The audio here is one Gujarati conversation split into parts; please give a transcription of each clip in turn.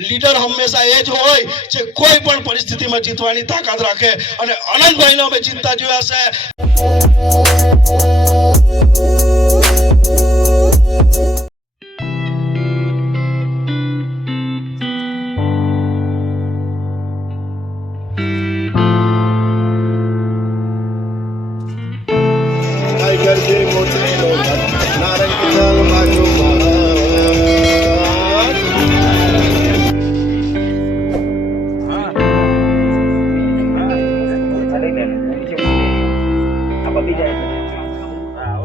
લીડર હંમેશા એ જ હોય જે કોઈ પણ પરિસ્થિતિમાં જીતવાની તાકાત રાખે અને અનંતભાઈને અમે જીતતા જોયા છે.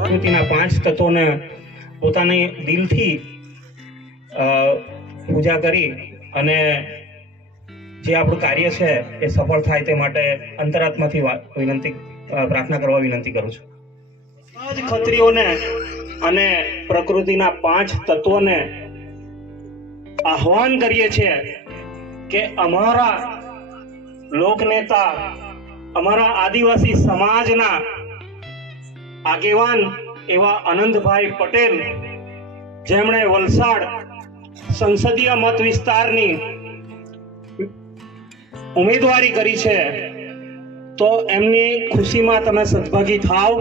પ્રકૃતિના પાંચ તત્વોને પોતાની દિલથી પૂજા કરી અને જે આપણું કાર્ય છે એ સફળ થાય તે માટે અંતરાત્માથી વિનંતી પ્રાર્થના કરવા વિનંતી કરું છું. આજ ખત્રીઓને અને પ્રકૃતિના પાંચ તત્વોને આહવાન કરીએ છીએ કે અમારા લોકનેતા, અમારા આદિવાસી સમાજના આગેવાન એવા આનંદભાઈ પટેલ, જેમણે વલસાડ સંસદીય મત વિસ્તારની ઉમેદવારી કરી છે, તો એમની ખુશીમાં તમે સદભાગી થાવ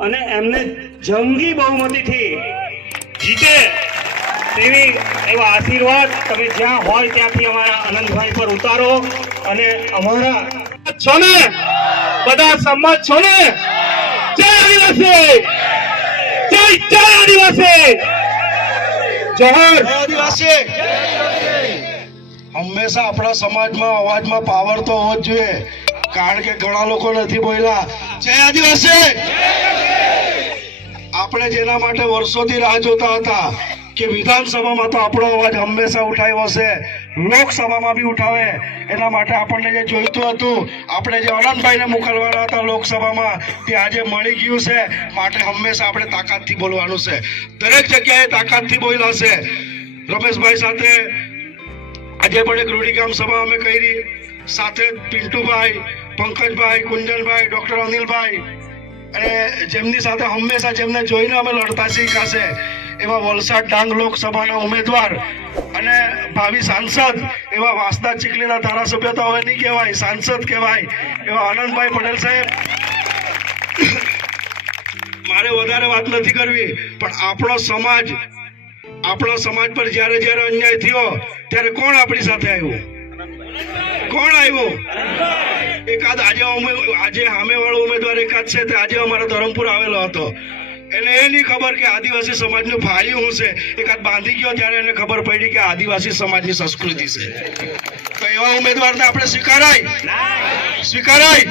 અને એમને જંગી બહુમતીથી જીતે તેવી એવા આશીર્વાદ તમે જ્યાં હોય ત્યાંથી અમારા આનંદભાઈ પર ઉતારો અને અમારા છો ને બધા સંમત છો ને જય આદિવાસી! જય જય આદિવાસી! જોહર! આદિવાસી! હંમેશા આપણા સમાજમાં અવાજમાં પાવર તો હોવો જ જોઈએ. કારણ કે ઘણા લોકો નથી બોલ્યા. જય આદિવાસી! આપણે જેના માટે વર્ષોથી રાહ જોતા હતા કે વિધાનસભામાં તો આપણો અવાજ હંમેશા ઉઠાવ્યો છે. લોકસભામાં બી ઉઠાવે. એના માટે આપણને જે જોઈતું હતું, આપણે જે અનંતભાઈને મોકલવાના હતા લોકસભામાં, તે આજે મળી ગયું છે. માટે હંમેશા આપણે તાકાતથી બોલવાનું છે. દરેક જગ્યાએ તાકાતથી બોલ્યા છે રમેશભાઈ સાથે આજે પણ એક રૂઢિકામ સભા અમે કરી. સાથે પિન્ટુભાઈ, પંકજભાઈ કુંજનભાઈ ડૉક્ટર અનિલભાઈ. અને જેમની સાથે હંમેશા જેમને જોઈને અમે લડતા શીખાશે એવા વલસાડ ડાંગ લોકસભાના ઉમેદવાર અને ભાવિ સાંસદ એવા વાસદા ચીખલીના ધારાસભ્ય તો હવે નહીં કહેવાય, સાંસદ કહેવાય એવા આનંદભાઈ પટેલ સાહેબ. મારે વધારે વાત નથી કરવી, પણ આપણો સમાજ, આપણા સમાજ પર જ્યારે જ્યારે અન્યાય થયો, ત્યારે કોણ આપણી સાથે આવ્યું? કોણ આવ્યું? એકાદ આજે આજે સામે વાળો ઉમેદવાર એકાદ છે, તે આજે અમારા ધરમપુર આવેલો હતો. એને એ નહીં ખબર કે આદિવાસી સમાજનું ફાળ્યું હું છે એકાદ બાંધી ગયો ત્યારે એને ખબર પડી કે આદિવાસી સમાજની સંસ્કૃતિ છે. તો એવા ઉમેદવારને આપણે સ્વીકારાય? સ્વીકારાય?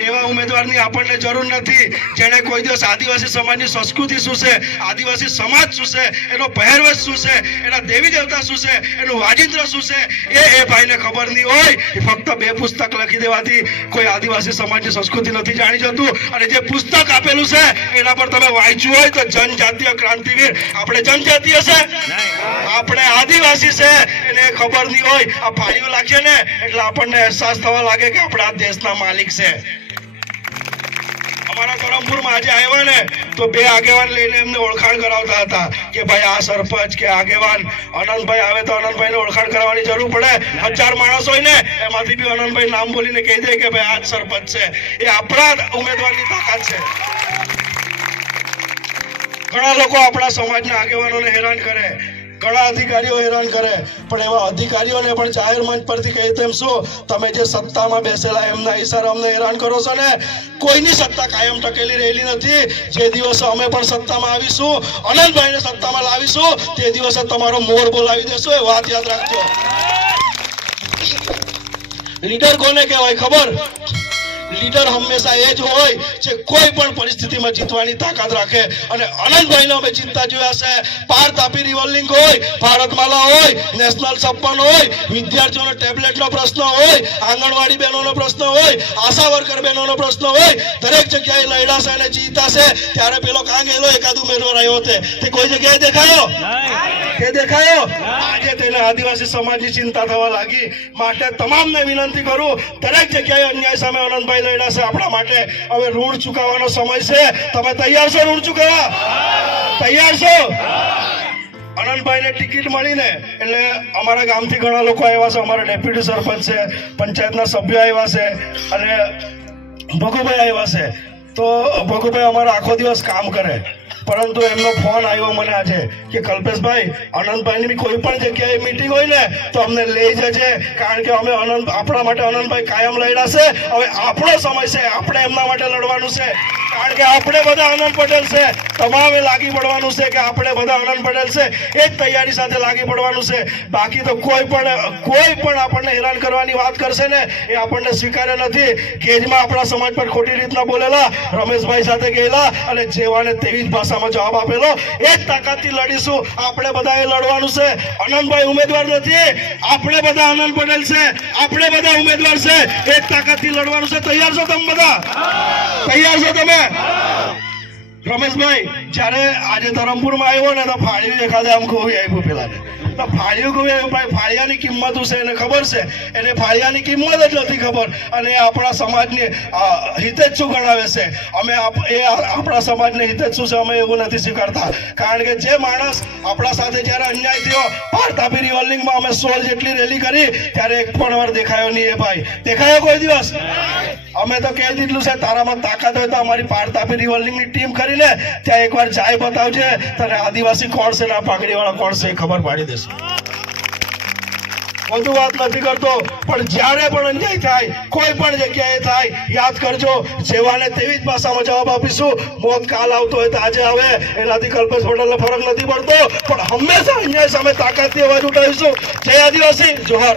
એવા ઉમેદવારની આપણને જરૂર નથી. જેણે કોઈ દિવસ આદિવાસી સમાજની સંસ્કૃતિ શું છે, આદિવાસી સમાજ શું છે, એનો પહેરવેશ શું છે, એના દેવી દેવતા શું છે, એનું વાજિંત્ર શું છે, એ એ ભાઈને ખબર નહીં હોય. ફક્ત બે પુસ્તક લખી દેવાથી કોઈ આદિવાસી સમાજની સંસ્કૃતિ નથી જાણી જતું. અને જે પુસ્તક આપેલું છે, એના પર તમે વાંચ્યું હોય તો જનજાતીય ક્રાંતિવીર આપણે જનજાતીય છે. આપણે આદિવાસી છે, એને ખબર નહીં હોય. આ ભાઈઓ લાગે ને, એટલે આપણને અહેસાસ થવા લાગે કે આપણે દેશના માલિક છે. અમારા ધરમપુરમાં આજે આવ્યા ને, તો બે આગેવાન લઈને એમને ઓળખાણ કરાવતા હતા કે ભાઈ આ સરપંચ કે આગેવાન, અનંતભાઈ આવે તો અનંતભાઈને ઓળખાણ કરાવવાની જરૂર પડે. હજાર માણસ હોય ને, એમાંથી બી અનંતભાઈ નામ બોલીને કહી દે કે ભાઈ આ સરપંચ છે. એ આપણા ઉમેદવારની તાકાત છે. ઘણા લોકો આપણા સમાજના આગેવાનોને હેરાન કરે ઘણા અધિકારીઓ હેરાન કરે પણ એવા અધિકારીઓને પણ જાહેર મંચ પરથી કહી તેમ શું? તમે જે સત્તામાં બેસેલા એમના ઈશારા અમને હેરાન કરો છો ને કોઈની સત્તા કાયમ ટકેલી રહેલી નથી. જે દિવસે અમે પણ સત્તામાં આવીશું અનંતભાઈને સત્તામાં લાવીશું તે દિવસે તમારો મોર બોલાવી દેશો એ વાત યાદ રાખજો. લીડર કોને કહેવાય ખબર? લીડર હંમેશા એ જ હોય જે કોઈ પણ પરિસ્થિતિમાં જીતવાની તાકાત રાખે. અને અનંતભાઈને અમે જીતતા જોયા છે. પાર તાપી રિવોલ્વિંગ હોય ભારતમાલા હોય નેશનલ છપ્પન હોય વિદ્યાર્થીઓનો ટેબ્લેટનો પ્રશ્ન હોય આંગણવાડી બહેનોનો પ્રશ્ન હોય આશા વર્કર બહેનોનો પ્રશ્ન હોય દરેક જગ્યાએ લડ્યા છે અને જીતા છે. ત્યારે પેલો કાંગેલો એકાદ ઉમેદવાર આવ્યો તે. કોઈ જગ્યાએ દેખાયો? કે દેખાયો? આજે તેને આદિવાસી સમાજની ચિંતા થવા લાગી. માટે તમામને વિનંતી કરું, દરેક જગ્યાએ અન્યાય સામે અનંતભાઈ લડ્યા છે. આપણા માટે હવે ઋણ ચૂકવવાનો સમય છે. તમે તૈયાર છો ઋણ ચૂકવવા? તૈયાર છો? આનંદભાઈને ટિકિટ મળીને, એટલે અમારા ગામથી ઘણા લોકો આવ્યા છે. અમારા ડેપ્યુટી સરપંચ છે, પંચાયતના સભ્યો આવ્યા છે, અને ભગુભાઈ આવ્યા છે. તો ભગુભાઈ અમારા આખો દિવસ કામ કરે. પરંતુ એમનો ફોન આવ્યો મને આજે કે કલ્પેશભાઈ અનંતભાઈની કોઈ પણ જગ્યાએ મીટિંગ હોય ને, તો અમને લઈ જજે. કારણ કે અમે અનંત આપણા માટે અનંતભાઈ કાયમ લડ્યા છે. હવે આપણો સમય છે, આપણે એમના માટે લડવાનું છે. કારણ કે આપણે બધા આનંદ પટેલ છે. તમામે લાગી પડવાનું છે કે આપણે બધા આનંદ પટેલ છે. એ જ તૈયારી સાથે લાગી પડવાનું છે. બાકી તો કોઈ પણ કોઈ પણ આપણને હેરાન કરવાની વાત કરશે ને એ આપણને સ્વીકાર્ય નથી. કેજમાં આપણા સમાજ પર ખોટી રીતના બોલેલા રમેશભાઈ સાથે ગયેલા અને જેવાને તેવી જ ભાષામાં જવાબ આપેલો એ જ તાકાતથી લડીશું. આપણે બધાએ લડવાનું છે. આનંદભાઈ ઉમેદવાર નથી. આપણે બધા આનંદ પટેલ છે. આપણે બધા ઉમેદવાર છે. એ જ તાકાતથી લડવાનું છે. તૈયાર છો તમે બધા? તૈયાર છો તમે? રમેશભાઈ, જ્યારે આજે ધરમપુરમાં આવ્યો ને, તો ફાળ્યું એખાદે આમ ખોવી આવ્યું પેલાને તો ફાળ્યું આવ્યું ભાઈ ફાળિયાની કિંમત છે એને ખબર છે? એને ફાળિયાની કિંમત જ નથી ખબર. અને આપણા સમાજને હિતે જ શું ગણાવે છે. અમે એ આપણા સમાજને હિતે જ શું છે, અમે એવું નથી સ્વીકારતા. કારણ કે જે માણસ આપણા સાથે જ્યારે અન્યાય થયો પાર તાપી રિવોલ્વિંગમાં અમે સોળ જેટલી રેલી કરી, ત્યારે એક પણ વાર દેખાયો નહીં એ ભાઈ. દેખાયો કોઈ દિવસ? અમે તો કહી દીધું છે, તારામાં તાકાત હોય તો અમારી પારતાપી રિવોલ્વિંગની ટીમ કરીને ત્યાં એકવાર જાય બતાવજે. તને આદિવાસી કોણ છે ને આ પાઘડી કોણ છે એ ખબર પાડી દેશે વધુ વાત નથી કરતો, પણ જ્યારે પણ અન્યાય થાય, કોઈ પણ જગ્યાએ થાય, યાદ કરજો, જેવાને તેવી જ ભાષામાં જવાબ આપીશું. મોત કાલ આવતો હોય તો આજે આવે, એનાથી કલ્પેશ પટેલને ફરક નથી પડતો, પણ હંમેશા અન્યાય સામે તાકાતની અવાજ ઉઠાવીશું. જય આદિવાસી, જોહાર.